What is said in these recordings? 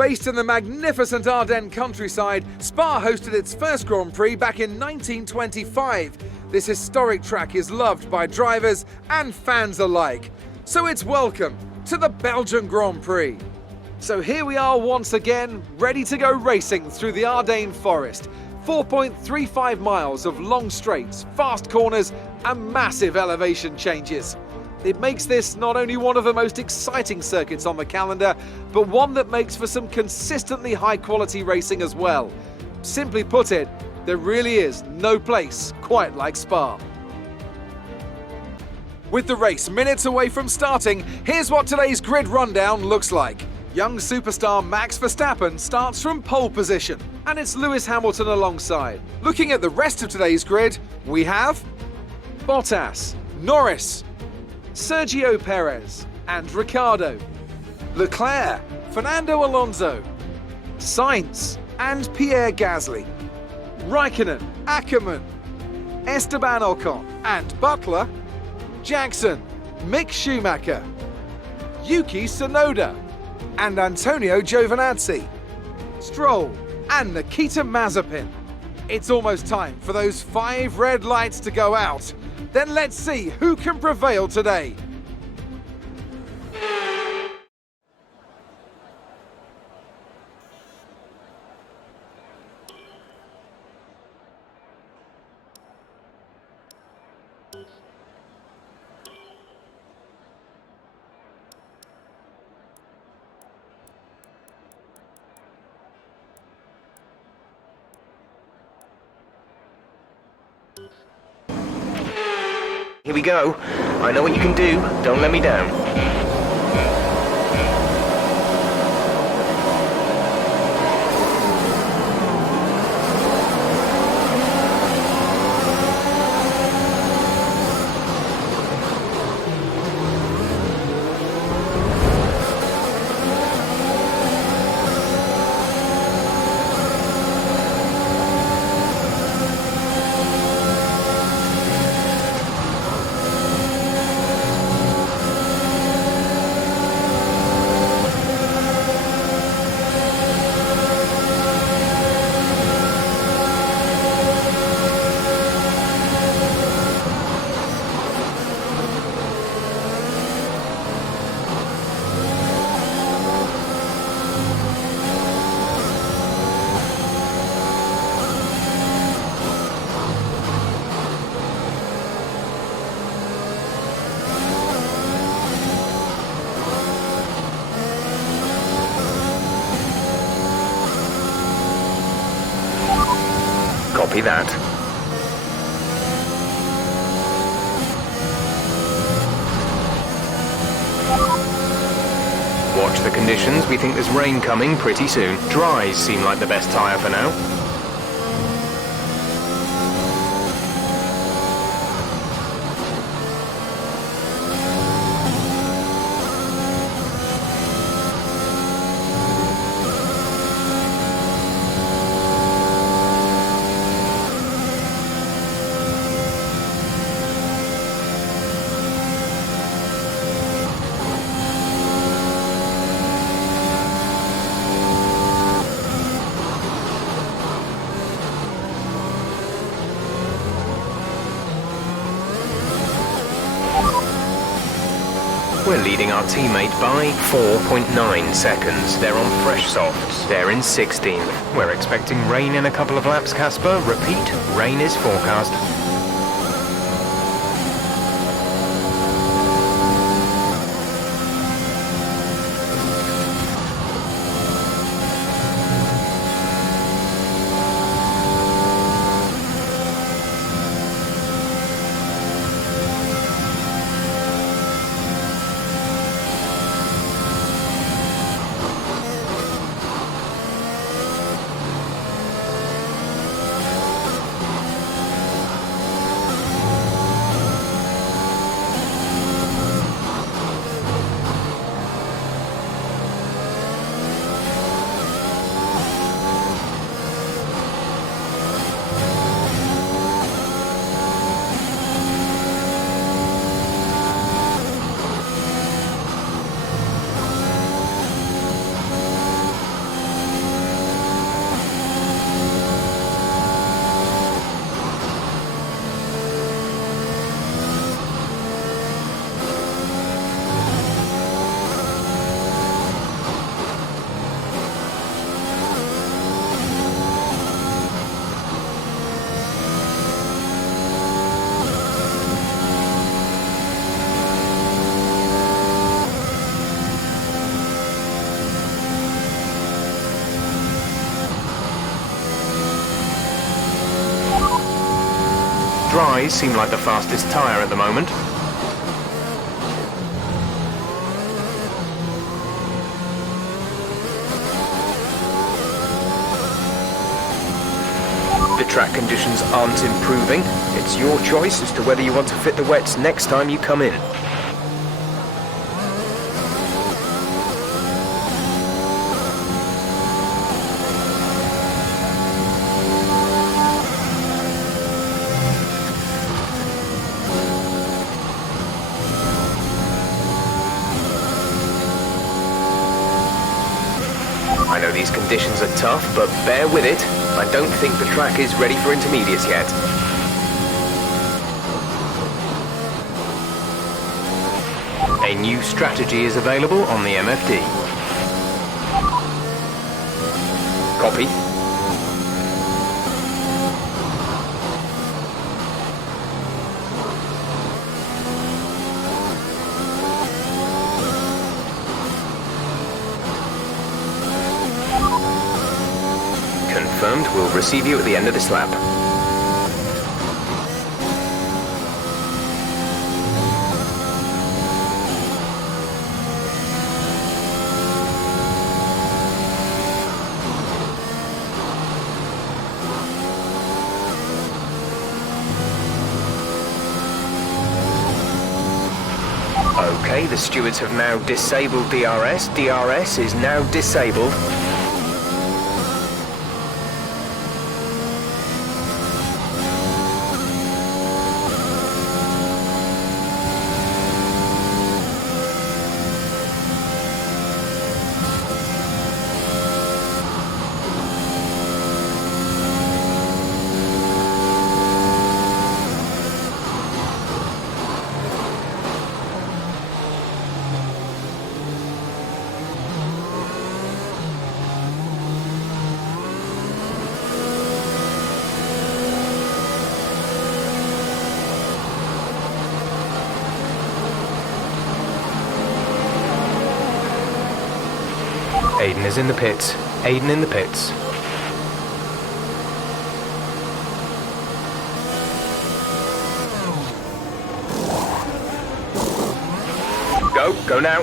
Based in the magnificent Ardennes countryside, Spa hosted its first Grand Prix back in 1925. This historic track is loved by drivers and fans alike. So it's welcome to the Belgian Grand Prix. So here we are once again, ready to go racing through the Ardennes forest. 4.35 miles of long straights, fast corners and massive elevation changes. It makes this not only one of the most exciting circuits on the calendar, but one that makes for some consistently high quality racing as well. Simply put it, there really is no place quite like Spa. With the race minutes away from starting, here's what today's grid rundown looks like. Young superstar Max Verstappen starts from pole position, and it's Lewis Hamilton alongside. Looking at the rest of today's grid, we have Bottas, Norris, Sergio Perez and Ricciardo, Leclerc, Fernando Alonso, Sainz and Pierre Gasly, Raikkonen, Ackerman, Esteban Ocon and Butler, Jackson, Mick Schumacher, Yuki Tsunoda and Antonio Giovinazzi, Stroll and Nikita Mazepin. It's almost time for those 5 red lights to go out. Then let's see who can prevail today. Here we go. I know what you can do. Don't let me down. Copy that. Watch the conditions. We think there's rain coming pretty soon. Dries seem like the best tyre for now. We're leading our teammate by 4.9 seconds. They're on fresh softs. They're in 16th. We're expecting rain in a couple of laps, Casper. Repeat, rain is forecast. dries seem like the fastest tyre at the moment. The track conditions aren't improving. It's your choice as to whether you want to fit the wets next time you come in. I know these conditions are tough, but bear with it. I don't think the track is ready for intermediates yet. A new strategy is available on the MFD. Copy. Confirmed, we'll receive you at the end of this lap. Okay, the stewards have now disabled DRS. DRS is now disabled. Aiden is in the pits. Aiden in the pits. Go now.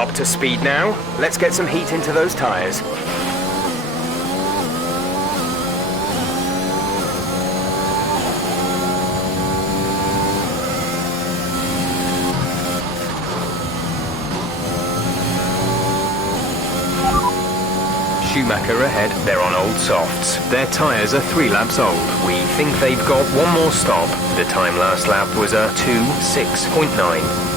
Up to speed now. Let's get some heat into those tyres. Schumacher ahead, they're on old softs. Their tyres are 3 laps old. We think they've got one more stop. The time last lap was a 2:06.9.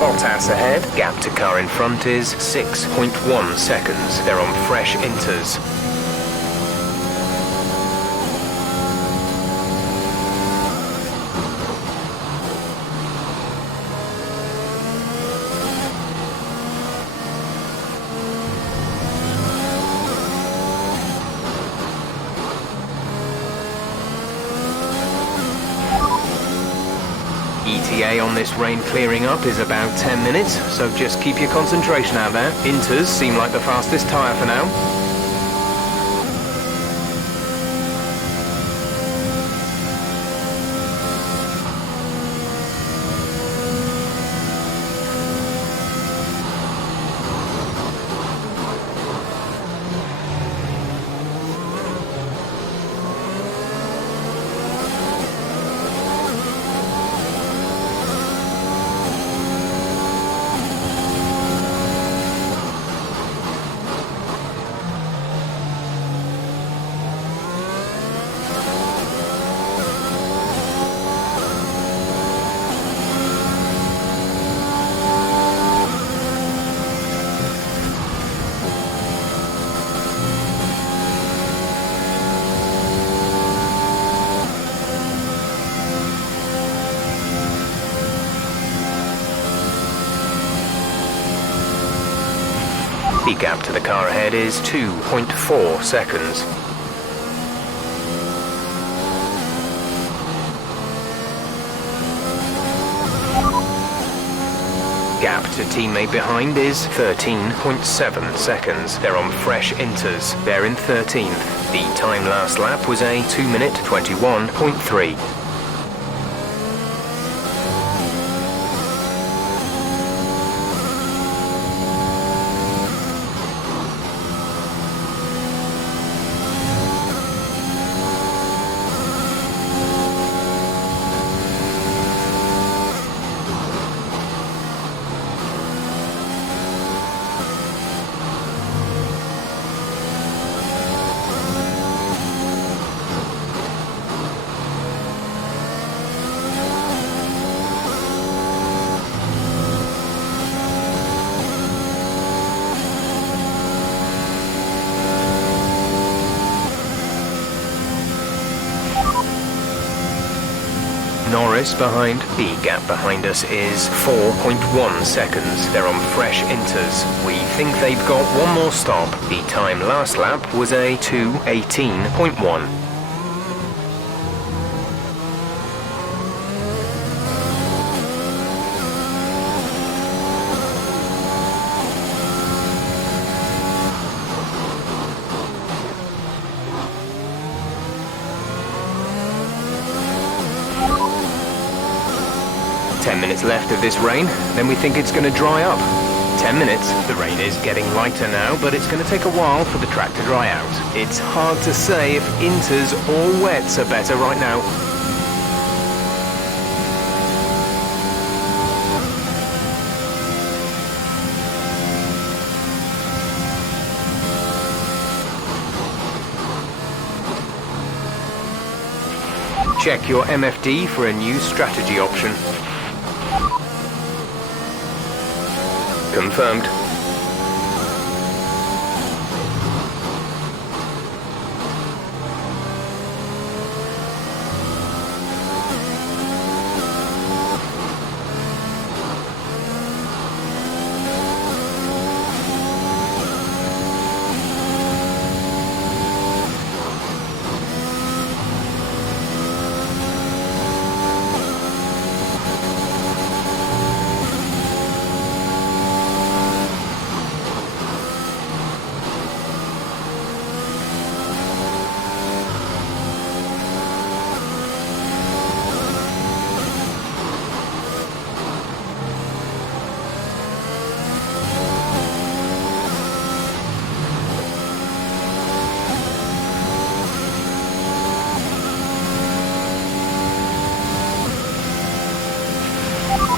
Bottas ahead, gap to car in front is 6.1 seconds. They're on fresh inters. ETA on this rain clearing up is about 10 minutes, so just keep your concentration out there. Inters seem like the fastest tyre for now. The gap to the car ahead is 2.4 seconds. Gap to teammate behind is 13.7 seconds. They're on fresh inters. They're in 13th. The time last lap was a 2 minute 21.3. Norris behind. The gap behind us is 4.1 seconds. They're on fresh inters. We think they've got one more stop. The time last lap was a 2:18.1. Left of this rain, then we think it's going to dry up. 10 minutes. The rain is getting lighter now, but it's going to take a while for the track to dry out. It's hard to say if inters or wets are better right now. Check your MFD for a new strategy option. Confirmed.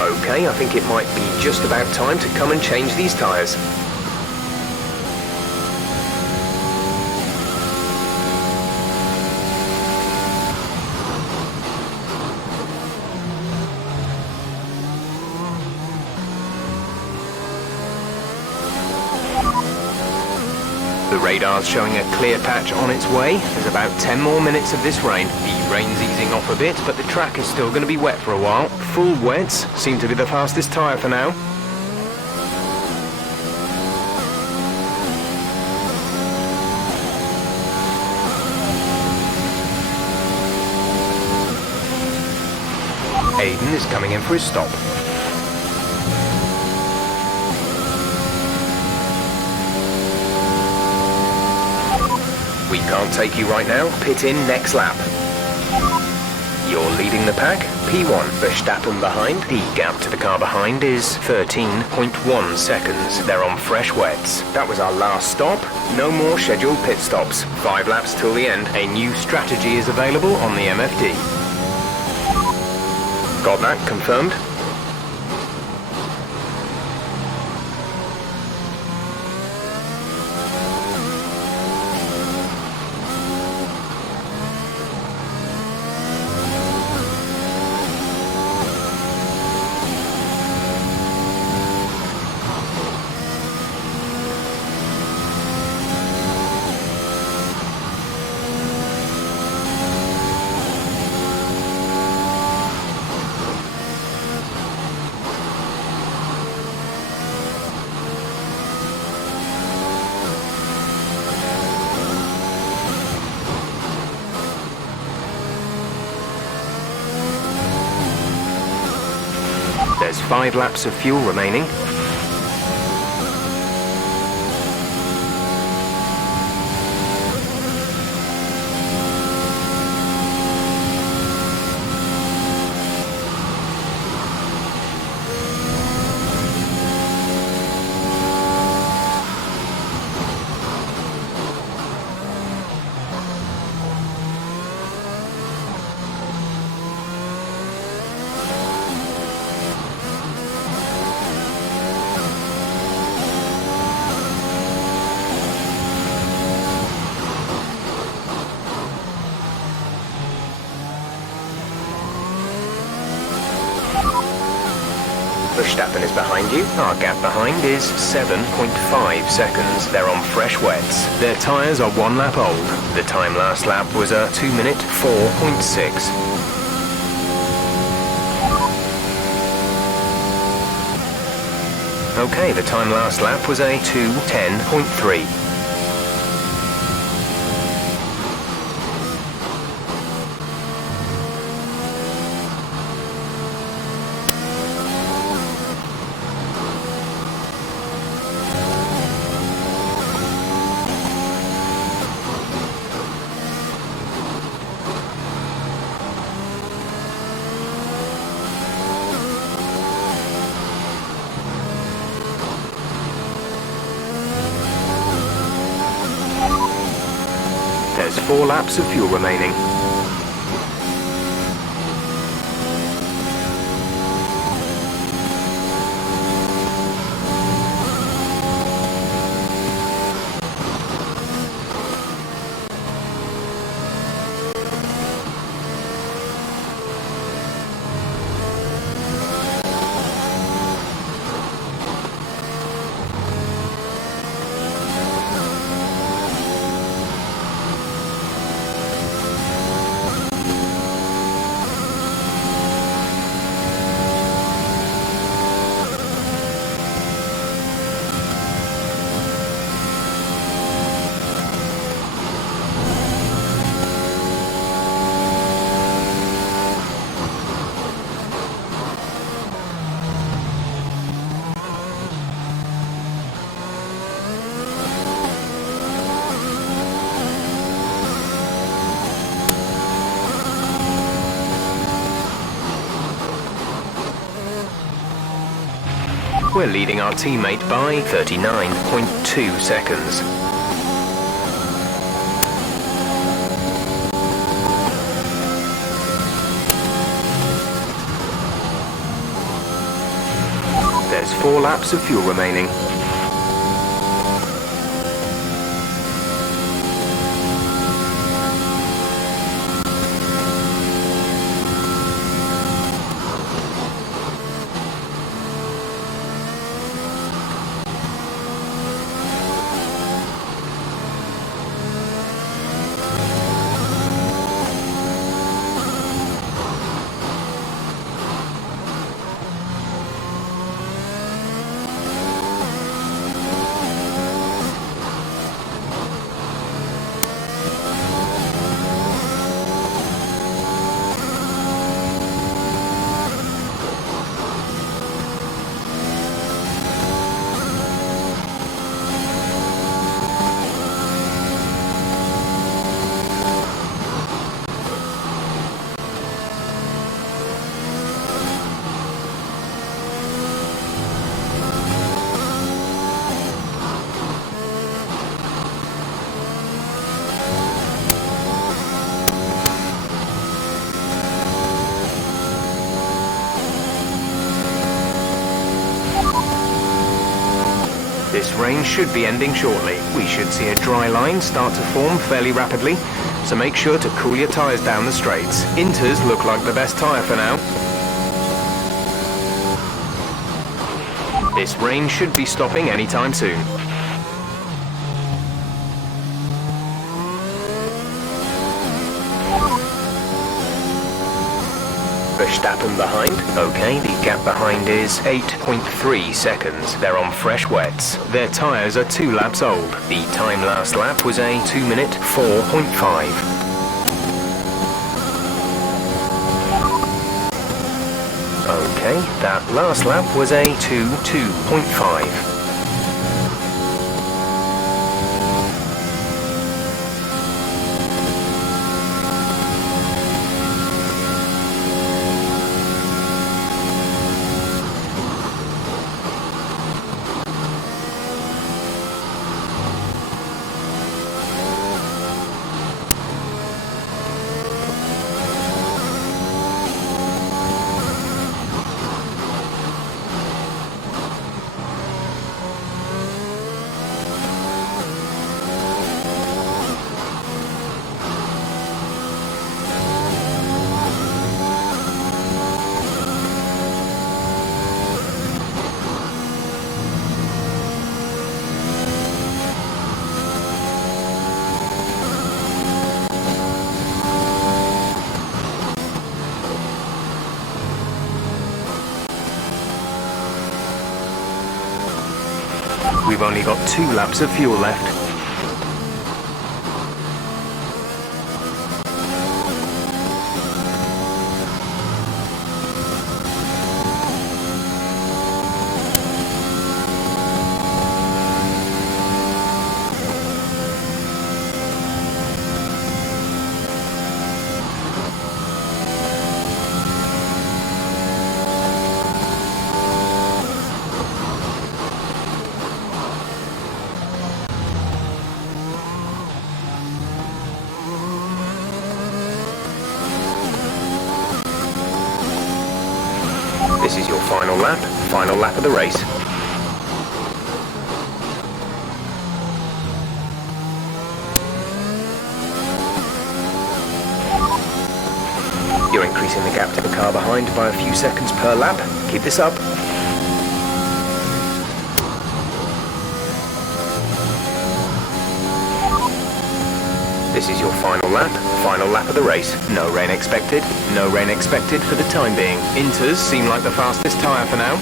Okay, I think it might be just about time to come and change these tyres. The radar's showing a clear patch on its way. There's about 10 more minutes of this rain. The rain's easing off a bit, but the track is still going to be wet for a while. Full wets seem to be the fastest tyre for now. Aiden is coming in for his stop. We can't take you right now. Pit in next lap. You're leading the pack. P1, Verstappen behind. The gap to the car behind is 13.1 seconds. They're on fresh wets. That was our last stop. No more scheduled pit stops. 5 laps till the end. A new strategy is available on the MFD. Got that confirmed? There's 5 laps of fuel remaining. Verstappen is behind you. Our gap behind is 7.5 seconds. They're on fresh wets. Their tyres are 1 lap old. The time last lap was a 2 minute 4.6. Okay, the time last lap was a 2:10.3. There's 4 laps of fuel remaining. We're leading our teammate by 39.2 seconds. There's 4 laps of fuel remaining. This rain should be ending shortly. We should see a dry line start to form fairly rapidly, so make sure to cool your tyres down the straights. Inters look like the best tyre for now. This rain should be stopping anytime soon. Verstappen behind. Okay, the gap behind is 8.3 seconds. They're on fresh wets. Their tyres are 2 laps old. The time last lap was a 2 minute 4.5. Okay, that last lap was a 2.5. We've only got 2 laps of fuel left. This is your final lap of the race. You're increasing the gap to the car behind by a few seconds per lap. Keep this up. This is your final lap of the race. No rain expected for the time being. Inters seem like the fastest tyre for now.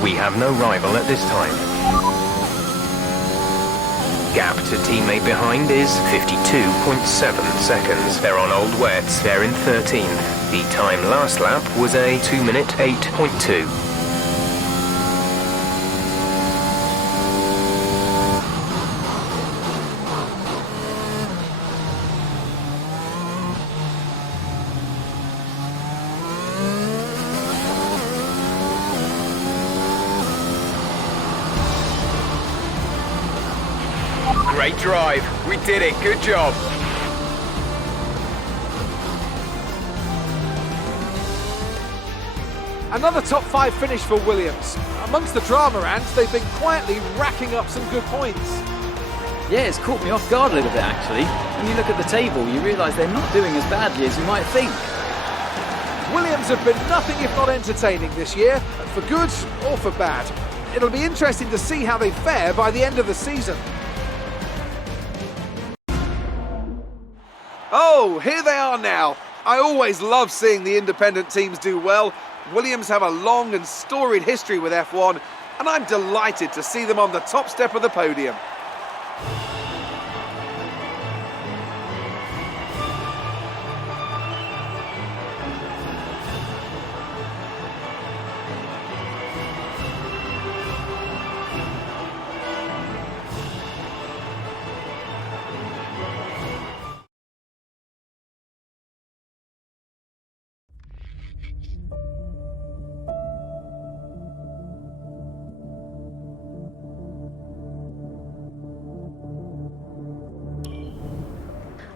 We have no rival at this time. Gap to teammate behind is 52.7 seconds. They're on old wets, they're in 13th. The time last lap was a 2 minute 8.2. Great drive. We did it. Good job. Another top 5 finish for Williams. Amongst the drama, ants, they've been quietly racking up some good points. Yeah, it's caught me off guard a little bit actually. When you look at the table, you realise they're not doing as badly as you might think. Williams have been nothing if not entertaining this year, for good or for bad. It'll be interesting to see how they fare by the end of the season. Oh, here they are now. I always love seeing the independent teams do well. Williams have a long and storied history with F1, and I'm delighted to see them on the top step of the podium.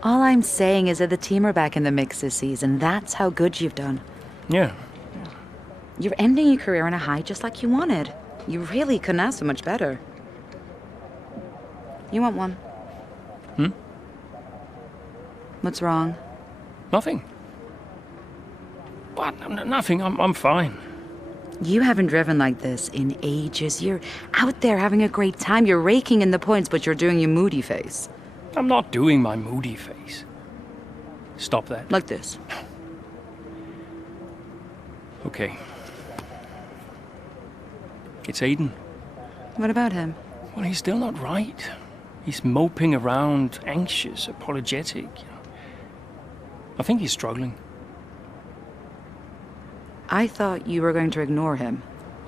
All I'm saying is that the team are back in the mix this season. That's how good you've done. Yeah. You're ending your career on a high just like you wanted. You really couldn't ask for much better. You want one? What's wrong? Nothing. What? Nothing. I'm fine. You haven't driven like this in ages. You're out there having a great time. You're raking in the points, but you're doing your moody face. I'm not doing my moody face. Stop that. Like this. Okay. It's Aiden. What about him? Well, he's still not right. He's moping around, anxious, apologetic. I think he's struggling. I thought you were going to ignore him.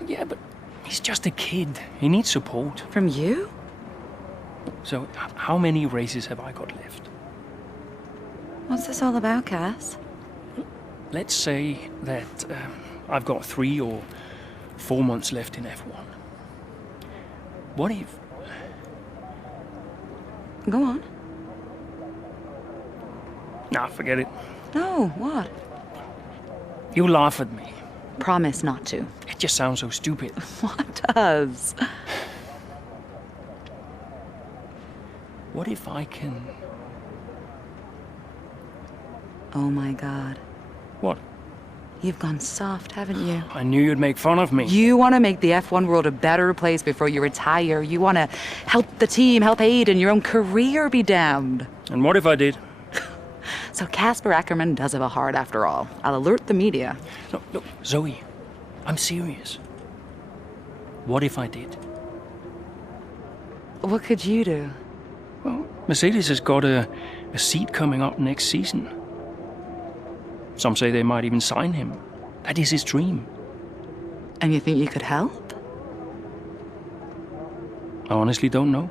Yeah, but he's just a kid. He needs support. From you? So, how many races have I got left? What's this all about, Cass? Let's say that I've got 3 or 4 months left in F1. What if... Go on. Nah, forget it. No, what? You laugh at me. Promise not to. It just sounds so stupid. What does? What if I can... Oh my God. What? You've gone soft, haven't you? I knew you'd make fun of me. You want to make the F1 world a better place before you retire. You want to help the team, help Aiden, your own career be damned. And what if I did? So Casper Akkerman does have a heart after all. I'll alert the media. No, look, Zoe, I'm serious. What if I did? What could you do? Well, Mercedes has got a seat coming up next season. Some say they might even sign him. That is his dream. And you think you could help? I honestly don't know.